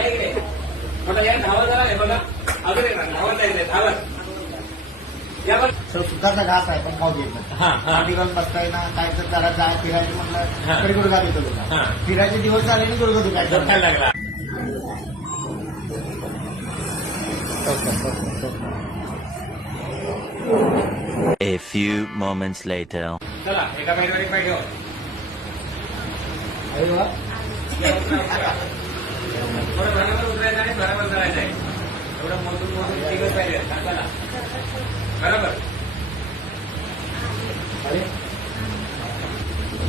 या इकडे बघा, या धावा जरा आहे बघा, अजून एक धावत जायचंय, धावत या बघ. सुद्धाचा घास आहे पण खाऊ देत नाही. पाठी घालून बसताय ना काय तर जरा जाय फिरायचं म्हटलं तरी गुडघा देतो तुला. फिरायचे दिवस झाले आणि गुडघा दुखायला लागला. A few moments later. चला एका पायरीवर एक पाय ठेवा. अरे वा. थोडं बरोबर उतरायचं आणि बरोबर करायचं आहे. एवढं मोजून मोजून तिघच पाहिजे. चला बरोबर. अरे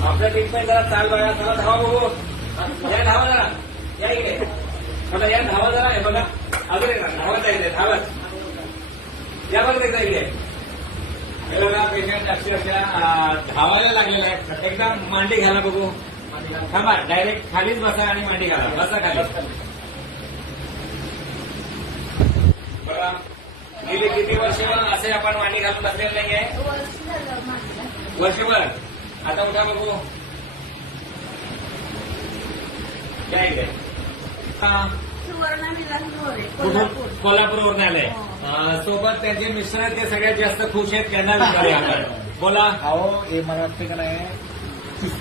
आपल्या ट्रीटमेंट जरा चाल बघा, चला धावा बघू. या धावा जरा, या इकडे बघा, या धावा जरा आहे बघा, अजून एक धावत जायचंय, धावत या बघ एकदा इकडे. हे बघा पेशंट अक्षरशः धावायला लागलेला आहे. एकदा मांडी घाला बघू. थांबा, डायरेक्ट खालीच बसा आणि मांडी घाला. बसा खाली. बघा गेली किती वर्ष असे आपण मांडी घालून बसलेलं नाहीये. वर्षभर. आता उठा बघू. काय इकडे कोल्हापूरवरून आले. सोबत त्यांचे मिस्टर ते सगळ्यात जास्त खुश आहेत. त्यांना विचारूया आपण. बोला. अहो हे मला वाटतं का नाही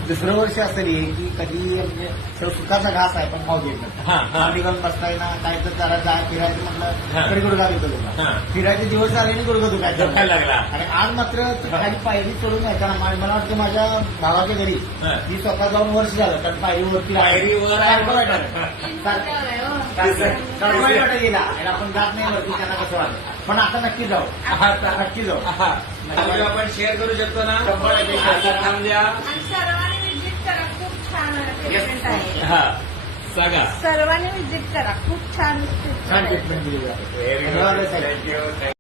दुसरं वर्ष असेल हे की कधी म्हणजे सुखाचा घास आहे पण खाऊ देत नाही. पाठी घालून बसताय ना काय तर जरा जाय फिरायचं म्हटलं तरी गुडघा देतो तुला. फिरायचे दिवस झाले आणि गुडघा दुखायला लागला. आणि आज मात्र खाली पायरी चढून यायचा ना. मला वाटतं माझ्या भावाच्या घरी मी स्वतः जाऊन वर्ष झालं कारण पायरीवरती पायरीवर गेला आणि आपण जात नाही वरती त्यांना कसं वाटतं. पण आता नक्की जाऊ. नक्की जाऊ. आपण शेअर करू शकतो ना. द्या सर्वांनी विजिट करा, खूप छान ट्रीटमेंट आहे. हा सांगा. सर्वांनी विजिट करा, खूप छान छान ट्रीटमेंट दिली जाते. थँक्यू.